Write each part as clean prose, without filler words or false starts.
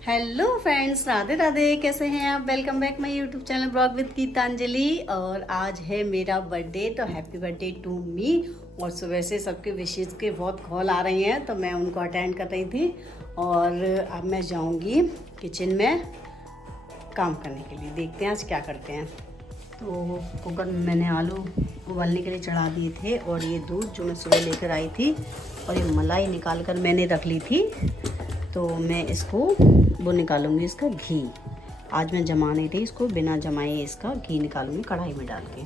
Hello friends, Radhe Radhe. कैसे हैं आप? Welcome back my YouTube channel blog with Geetanjali. और आज है मेरा बर्थडे, तो हैप्पी बर्थडे टू मी। और सुबह से सबके विशेष के बहुत कॉल आ रही हैं, तो मैं उनको अटेंड कर रही थी। और अब मैं जाऊंगी किचन में काम करने के लिए। देखते हैं आज क्या करते हैं। तो कुकर में मैंने आलू उबालने के लिए चढ़ा दिए थे, और ये दूध जो मैं सुबह लेकर आई थी और ये मलाई निकाल कर मैंने रख ली थी, तो मैं इसको वो निकालूंगी इसका घी। आज मैं जमा नहीं रही इसको, बिना जमाए इसका घी निकालूंगी कढ़ाई में डाल के।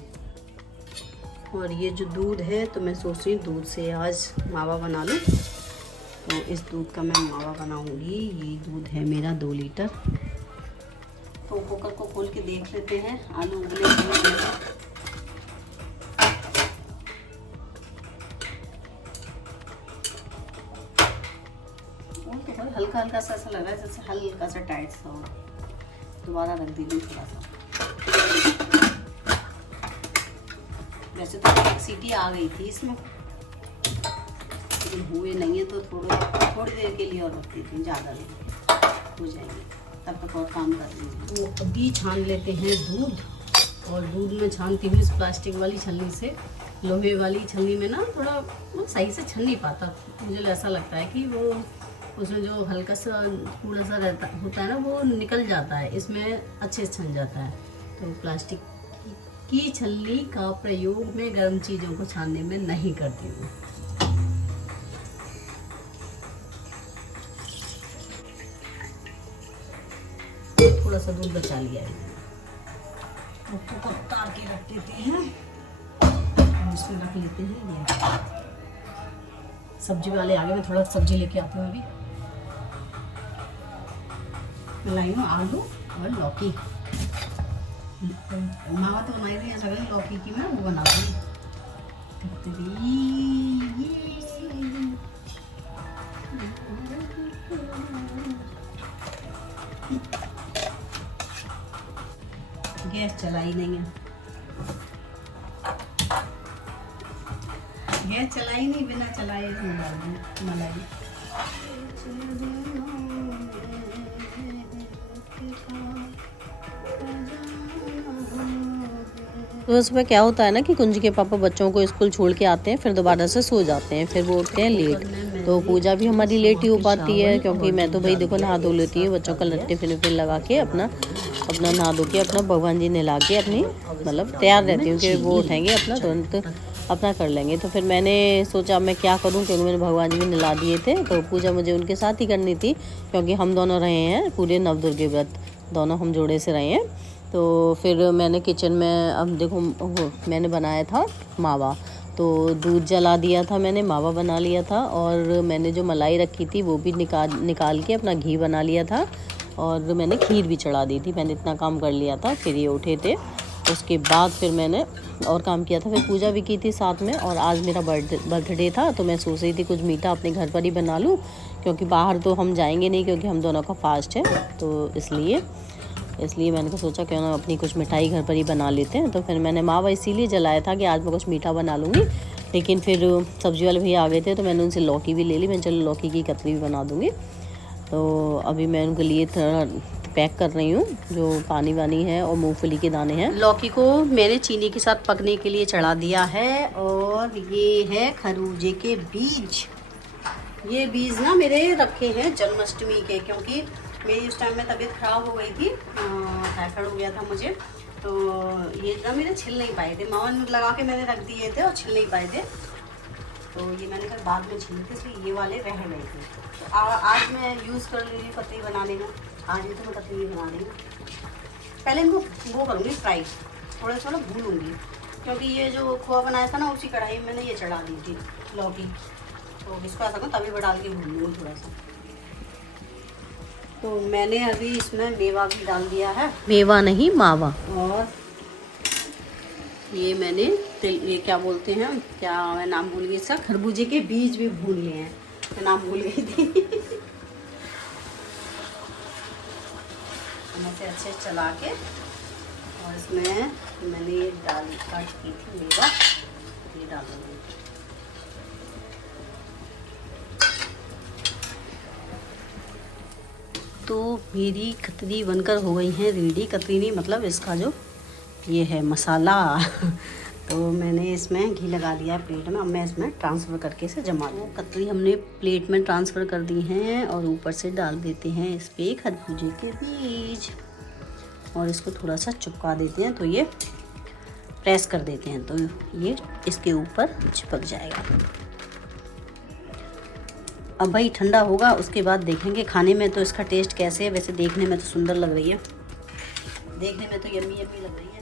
और ये जो दूध है, तो मैं सोच रही हूँ दूध से आज मावा बना लूँ। तो इस दूध का मैं मावा बनाऊंगी। ये दूध है मेरा 2 लीटर। तो कुकर को खोल के देख लेते हैं। आलू उबले हुए हैं। हल्का हल्का सा ऐसा लग रहा है जैसे हल्का सा टाइट सा हो। दोबारा रख दीजिए थोड़ा सा। वैसे तो एक सीटी आ गई थी इसमें, लेकिन हुए नहीं है, तो थोड़ी देर के लिए और रख देती हूँ, ज़्यादा नहीं हो जाएगी। तब तक और काम कर लीजिए। वो अभी छान लेते हैं दूध। और दूध में छानती हूँ इस प्लास्टिक वाली छलनी से। लोहे वाली छलनी में ना थोड़ा वो सही से छन नहीं पाता। मुझे ऐसा लगता है कि वो उसमें जो हल्का सा कूड़ा सा रहता होता है ना, वो निकल जाता है। इसमें अच्छे से छन जाता है। तो प्लास्टिक की छलनी का प्रयोग मैं गर्म चीज़ों को छानने में नहीं करती हूँ। थोड़ा सा दूध बचा लिया है, तो उतार के रख देते हैं। इसमें रख लेते हैं। ये सब्जी वाले आगे, मैं थोड़ा सब्जी लेके आती हूँ। अभी मैं लाई हूँ आलू और लौकी। मावा तो बनाई थी, ऐसा करें लौकी की मैं वो बना दूँगी। गैस चलाई नहीं है, गैस चलाई नहीं, बिना चलाए इसमें डाल दूँ मलाई। तो सुबह क्या होता है ना कि कुंजी के पापा बच्चों को स्कूल छोड़ के आते हैं, फिर दोबारा से सो जाते हैं, फिर वो उठते हैं लेट। तो पूजा भी हमारी लेट ही हो पाती है, क्योंकि मैं तो भाई देखो नहा धो लेती हूँ, बच्चों का लट्टे फिर लगा के अपना नहा धो के अपना भगवान जी नहला के अपनी मतलब तैयार रहती हूँ कि वो उठेंगे अपना तुरंत अपना कर लेंगे। तो फिर मैंने सोचा मैं क्या करूँ, क्योंकि मैंने भगवान जी भी नहला दिए थे, तो पूजा मुझे उनके साथ ही करनी थी, क्योंकि हम दोनों रहे हैं पूरे नवदुर्गे व्रत, दोनों हम जोड़े से रहे हैं। तो फिर मैंने किचन में अब देखो मैंने बनाया था मावा। तो दूध जला दिया था मैंने, मावा बना लिया था, और मैंने जो मलाई रखी थी वो भी निकाल के अपना घी बना लिया था, और मैंने खीर भी चढ़ा दी थी। मैंने इतना काम कर लिया था। फिर ये उठे थे, उसके बाद फिर मैंने और काम किया था, फिर पूजा भी की थी साथ में। और आज मेरा बर्थडे था, तो मैं सोच रही थी कुछ मीठा अपने घर पर ही बना लूँ, क्योंकि बाहर तो हम जाएंगे नहीं, क्योंकि हम दोनों का फास्ट है। तो इसलिए मैंने तो सोचा क्यों ना अपनी कुछ मिठाई घर पर ही बना लेते हैं। तो फिर मैंने मावा इसीलिए जलाया था कि आज मैं कुछ मीठा बना लूँगी। लेकिन फिर सब्जी वाले भैया आ गए थे, तो मैंने उनसे लौकी भी ले ली। मैं चलो लौकी की कतली भी बना दूँगी। तो अभी मैं उनके लिए थोड़ा पैक कर रही हूँ, जो पानी वानी है और मूंगफली के दाने हैं। लौकी को मैंने चीनी के साथ पकने के लिए चढ़ा दिया है। और ये है खरबूजे के बीज। ये बीज ना मेरे रखे हैं जन्माष्टमी के, क्योंकि मेरी उस टाइम में तबीयत ख़राब हो गई थी, टाइफाइड हो गया था मुझे। तो ये ना मेरे छिल नहीं पाए थे, मावा में लगा के मैंने रख दिए थे और छिल नहीं पाए थे। तो ये मैंने कल बाद में छीले थे, इसलिए ये वाले रह गए थे। तो आज मैं यूज़ कर ले रही हूँ कतली बनाने में। आज ये तो मैं कतली बना रही हूँ। पहले इनको वो करूँगी फ्राई, थोड़ा थोड़ा भूनूँगी, क्योंकि ये जो खोआ बनाया था ना उसी कढ़ाई में मैंने ये चढ़ा दी थी लौकी। तो इसको ऐसा तवे पर डाल के भून लूँगी थोड़ा सा। तो मैंने अभी इसमें मेवा भी डाल दिया है, मेवा नहीं मावा। और ये मैंने ये क्या बोलते हैं, क्या मैं नाम भूल गई इसका, खरबूजे के बीज भी भून लिए हैं, मैं नाम भूल गई थी। इसे अच्छे से चला के, और इसमें मैंने ये डाल काट की थी मेवा, ये डाल दूँगी। तो मेरी कतरी बनकर हो गई है रेडी। कतरी नहीं मतलब इसका जो ये है मसाला तो मैंने इसमें घी लगा लिया प्लेट में। अब मैं इसमें ट्रांसफ़र करके इसे जमा लूँ। कतरी हमने प्लेट में ट्रांसफ़र कर दी हैं और ऊपर से डाल देते हैं इस पर खरबूजे के बीज और इसको थोड़ा सा चिपका देते हैं, तो ये प्रेस कर देते हैं तो ये इसके ऊपर चिपक जाएगा। अब भाई ठंडा होगा उसके बाद देखेंगे खाने में तो इसका टेस्ट कैसे है। वैसे देखने में तो सुंदर लग रही है, देखने में तो यम्मी यम्मी लग रही है।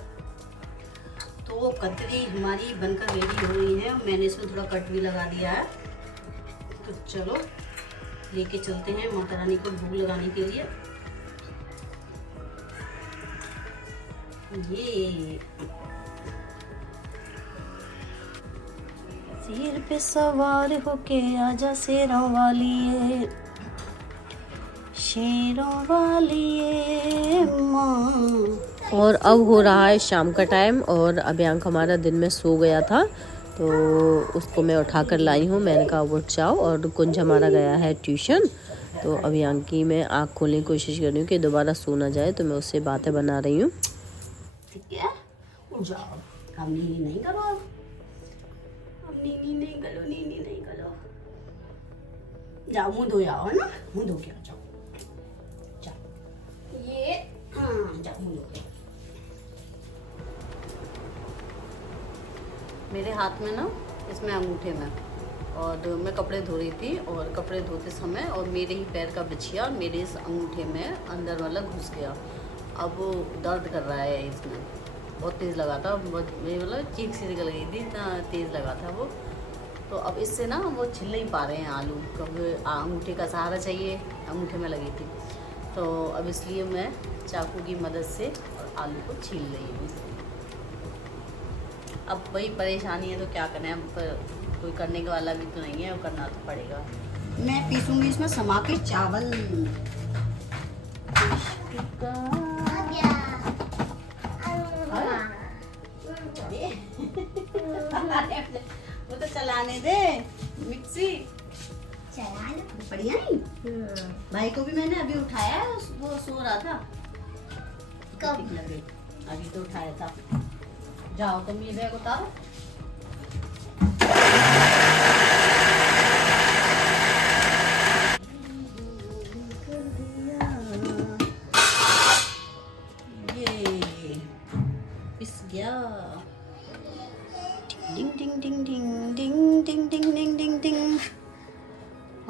तो कतरी हमारी बनकर रेडी हो रही है। मैंने इसमें थोड़ा कट भी लगा दिया है। तो चलो लेके चलते हैं माता रानी को भोग लगाने के लिए। ये सिर पे सवार होके आजा शेरों वाली माँ। और अब हो रहा है शाम का टाइम और अभियांक हमारा दिन में सो गया था तो उसको मैं उठा कर लाई हूँ। मैंने कहा उठ जाओ। और कुंज हमारा गया है ट्यूशन, तो अभियांक की मैं आँख खोलने की कोशिश कर रही हूँ कि दोबारा सो ना जाए, तो मैं उससे बातें बना रही हूँ। ठीक है उठ जाओ। अब नीनी नहीं करो, अब नीनी नहीं करो, नीनी नहीं करो। जाओ मुँह धो जाओ, है ना, मुँह धो के आ जाओ। जाओ ये हाँ जाओ मुँह धो के। मेरे हाथ में ना इसमें अंगूठे में और मैं कपड़े धो रही थी और कपड़े धोते समय और मेरे ही पैर का बिछिया मेरे इस अंगूठे में अंदर वाला घुस गया। अब वो दर्द कर रहा है इसमें, बहुत तेज़ लगा था, बहुत मतलब चीख सी निकल गई थी, इतना तेज़ लगा था वो। तो अब इससे ना वो छिल नहीं पा रहे हैं आलू, कब अंगूठे का सहारा चाहिए, अंगूठे में लगी थी। तो अब इसलिए मैं चाकू की मदद से और आलू को छील रही हूँ। अब वही परेशानी है तो क्या करें, अब कोई करने के वाला भी तो नहीं है, वो करना तो पड़ेगा। मैं पीसूंगी इसमें समा के चावल। वो तो चलाने दे मिक्सी चला बढ़िया नहीं। भाई को भी मैंने अभी उठाया है, वो सो रहा था। कब लगे अभी तो उठाया था। जाओ तुम ये बैग उतारो। ये पिस गया। डिंग डिंग डिंग डिंग डिंग डिंग डिंग डिंग डिंग डिंग।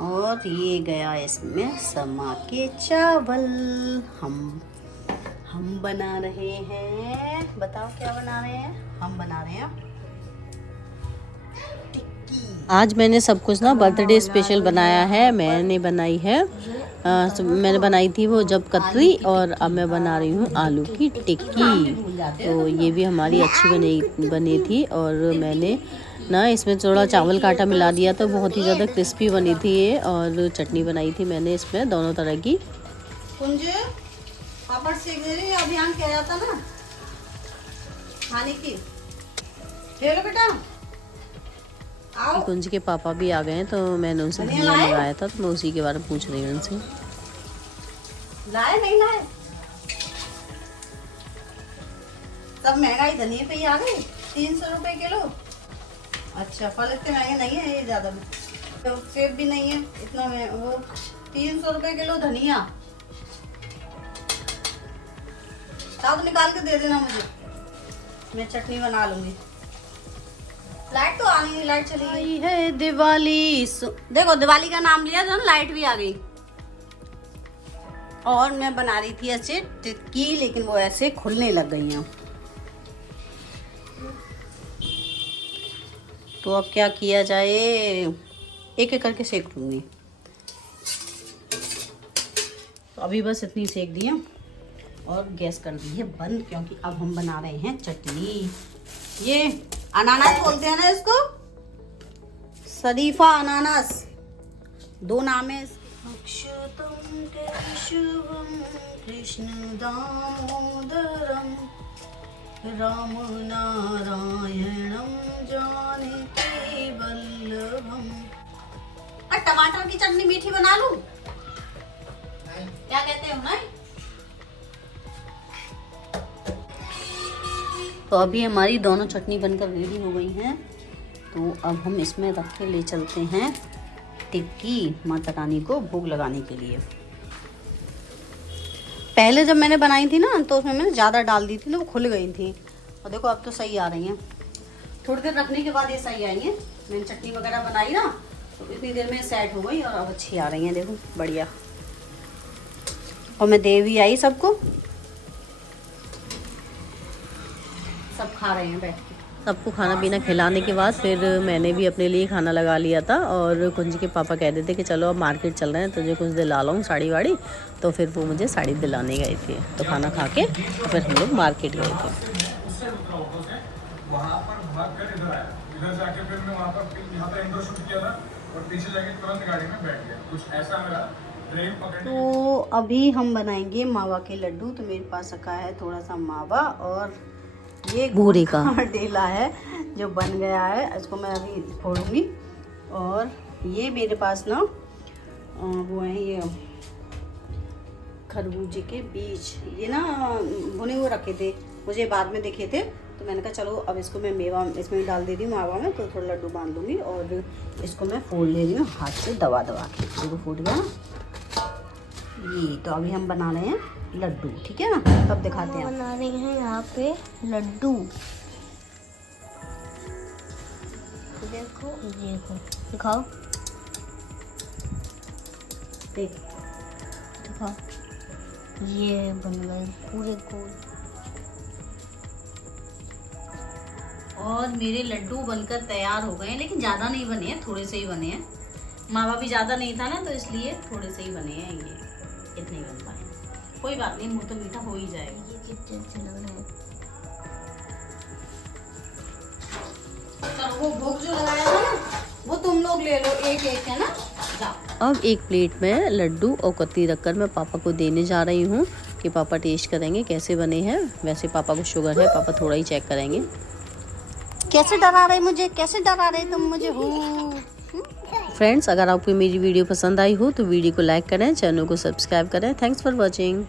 और ये गया इसमें समा के चावल। हम बना रहे हैं, बताओ क्या बना रहे हैं। हम बना रहे हैं टिक्की। आज मैंने सब कुछ ना बर्थडे स्पेशल बनाया है। मैंने बनाई है मैंने बनाई थी वो जब कतरी, और अब मैं बना रही हूँ आलू की टिक्की। तो ये भी हमारी अच्छी बनी थी। और मैंने ना इसमें थोड़ा चावल का आटा मिला दिया तो बहुत ही ज़्यादा क्रिस्पी बनी थी ये। और चटनी बनाई थी मैंने इसमें दोनों तरह की। कुंज पापड़ सेक दे रही है, अभियान कह रहा था ना खाने की। ले लो बेटा आओ। कुंज के पापा भी आ गए हैं तो मैंने उनसे धनिया मंगाया था, तो मैं उसी के बारे में पूछ रही हूँ उनसे। लाए नहीं लाए, सब महंगाई धनिया पे ही आ गई। 300 रुपए किलो। अच्छा फल इतने महंगे नहीं है ये, ज्यादा तो सेब भी नहीं है इतना वो 300 रुपए किलो धनिया। साथ निकाल के दे देना मुझे, मैं चटनी बना लूंगी। लाइट तो आ नहीं, लाइट चली गई है। दिवाली देखो दिवाली का नाम लिया तो लाइट भी आ गई। और मैं बना रही थी ऐसे टिक्की, लेकिन वो ऐसे खुलने लग गई हैं। तो अब क्या किया जाए, एक एक करके सेक लूंगी। तो अभी बस इतनी सेक दी है और गैस कर दी है बंद, क्योंकि अब हम बना रहे हैं चटनी। ये अनानास बोलते हैं ना इसको, शरीफा अनानास, 2 नाम है। अक्षतम केशवम कृष्ण दामोदरम राम नारायणम जानकी वल्लभम। टमाटर की चटनी मीठी बना लूं? क्या कहते हो ना। तो अभी हमारी दोनों चटनी बनकर रेडी हो गई हैं। तो अब हम इसमें रख के ले चलते हैं टिक्की माता रानी को भोग लगाने के लिए। पहले जब मैंने बनाई थी ना तो उसमें मैंने ज़्यादा डाल दी थी तो वो खुल गई थी। और देखो अब तो सही आ रही हैं। थोड़ी देर रखने के बाद ये सही आई हैं। मैंने चटनी वगैरह बनाई ना तो इतनी देर में सेट हो गई और अब अच्छी आ रही हैं। देखो बढ़िया। और मैं दे भी आई सबको, सब खा रहे हैं बैठ के। सबको खाना पीना खिलाने के बाद फिर मैंने भी अपने लिए खाना लगा लिया था। और कुंज के पापा कह रहे थे कि चलो अब मार्केट चल रहे हैं, तुझे कुछ दिला लाऊं साड़ी वाड़ी। तो फिर वो मुझे साड़ी दिलाने गए थे। तो खाना खा के तो फिर हम लोग मार्केट गए थे। इधर जाके फिर मैं वहाँ पर इंट्रो शूट किया था और पीछे जाके तुरंत गाड़ी में बैठ गया। कुछ ऐसा मेरा ट्रेन पकड़ने। तो अभी हम बनाएंगे मावा के लड्डू। तो मेरे पास रखा है थोड़ा सा मावा और ये बूरे का डेला है जो बन गया है। इसको मैं अभी फोड़ूंगी। और ये मेरे पास ना वो है ये खरबूजे के बीज, ये ना भुने हुए रखे थे, मुझे बाद में दिखे थे। तो मैंने कहा चलो अब इसको मैं मेवा इसमें डाल दे रही हूँ मावा में। तो थोड़ा लड्डू बांध दूँगी और इसको मैं फोड़ ले रही हूँ हाथ से दबा दबा के। देखो फूट गया ना ये। तो अभी हम बना रहे हैं लड्डू, ठीक है ना। तब दिखाते हैं। बना रही हैं यहाँ पे लड्डू। देखो देखो दिखाओ देख दिखाओ, ये बन गए पूरे गोल। और मेरे लड्डू बनकर तैयार हो गए हैं, लेकिन ज़्यादा नहीं बने हैं, थोड़े से ही बने हैं। मावा भी ज़्यादा नहीं था ना तो इसलिए थोड़े से ही बने हैं। ये इतने ही बन पाए। कोई बात नहीं, मुँह तो मीठा हो ही जाएगा। ये कितने अच्छे लग रहे हैं। चलो वो भोग जो लगाया था ना वो तुम लोग ले लो एक एक, है ना। जाओ। अब एक प्लेट में लड्डू और कतली रखकर मैं पापा को देने जा रही हूँ कि पापा टेस्ट करेंगे कैसे बने हैं। वैसे पापा को शुगर है, पापा थोड़ा ही चेक करेंगे। कैसे डरा रहे मुझे, कैसे डरा रहे तुम मुझे हो। फ्रेंड्स, अगर आपको मेरी वीडियो पसंद आई हो तो वीडियो को लाइक करें, चैनल को सब्सक्राइब करें। Thanks for watching.